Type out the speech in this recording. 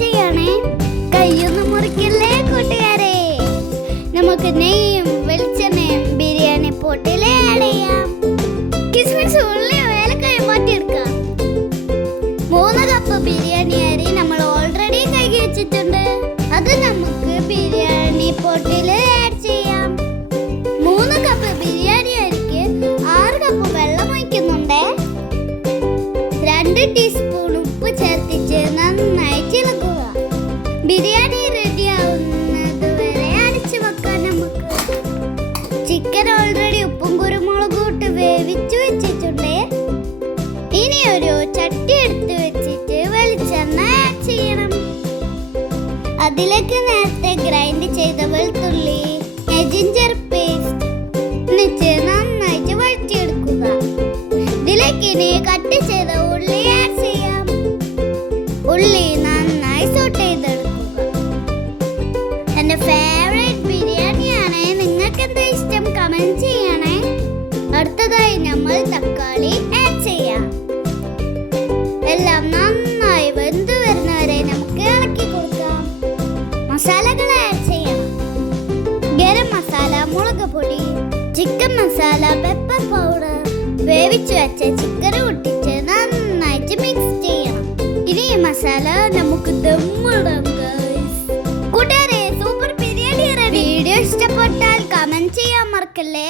ചെയ്യണേ. കൈയൊന്നും മുറിക്കല്ലേ കൂട്ടുകാരെ. നമുക്ക് നെയ്യും വെളിച്ചെണ്ണയും ബിരിയാണി പോട്ടിൽ ആഡ് ചെയ്യാം. കിസ്മിസ് ഉള്ളി ഏലക്കായ മാറ്റിയെടുക്കാം. 3 കപ്പ് ബിരിയാണി അരി നമ്മൾ ഓൾറെഡി കഴുകി വെച്ചിട്ടുണ്ട്. അത് നമുക്ക് ബിരിയാണി പോട്ടിൽ ആഡ് ചെയ്യാം. 3 കപ്പ് ബിരിയാണി അരിക്ക് 6 കപ്പ് വെള്ളം ഒഴിക്കുന്നുണ്ട്. 2 ടീസ്പൂൺ ഉപ്പ് ചേർത്തിച്ച് നന്നായി ഇളക്കുക. ബിരിയാണി റെഡി ആവുന്നത് വരെ അടച്ചു വെക്കാം. നമുക്ക് ചിക്കൻ ഓൾറെഡി ഉപ്പും കുരുമുളകും ഇട്ട് വേവിച്ചു വെച്ചിട്ടുണ്ട്. ഇനി ഒരു ചട്ടി എടുത്ത് വെച്ചിട്ട് വെളിച്ചെണ്ണ ആഡ് ചെയ്യണം. അതിലേക്ക് നേരത്തെ ഗ്രൈൻഡ് ചെയ്ത വെളുത്തുള്ളി, ജിഞ്ചർ പേസ്റ്റ് എന്നിട്ട് നന്നായിട്ട് വഴറ്റിയെടുക്കുക. ഇതിലേക്ക് ഇനി കട്ട് ചെയ്ത ഉള്ളി ആഡ് ചെയ്യാം. ഉള്ളി നന്നായി സോട്ട് ചെയ്തെടുക്കുക. എൻ്റെ ഫേവറേറ്റ് ബിരിയാണിയാണ്. നിങ്ങൾക്ക് എന്താ ഇഷ്ടം കമന്റ് ചെയ്യണേ. അടുത്തതായി നമ്മൾ തക്കാളി ആഡ് ചെയ്യാം. എല്ലാം നന്നായി വെന്ത് വരുന്നവരെ നമുക്ക് ഇളക്കി കൊടുക്കാം. മസാലകൾ ആഡ് ചെയ്യണം. ഗരം മസാല, മുളക് പൊടി, ചിക്കൻ മസാല, പെപ്പർ പൗഡർ, വേവിച്ചു വെച്ച ചിക്കൻ പൊട്ടിച്ച് നന്നായിട്ട് മിക്സ് ചെയ്യണം. ഇനി ഈ മസാല നമുക്ക് ദമ്മിടാം. കൂട്ടുകാരെ, സൂപ്പർ ബിരിയാണി റെഡി. വീഡിയോ ഇഷ്ടപ്പെട്ടാൽ കമന്റ് ചെയ്യാൻ മറക്കല്ലേ.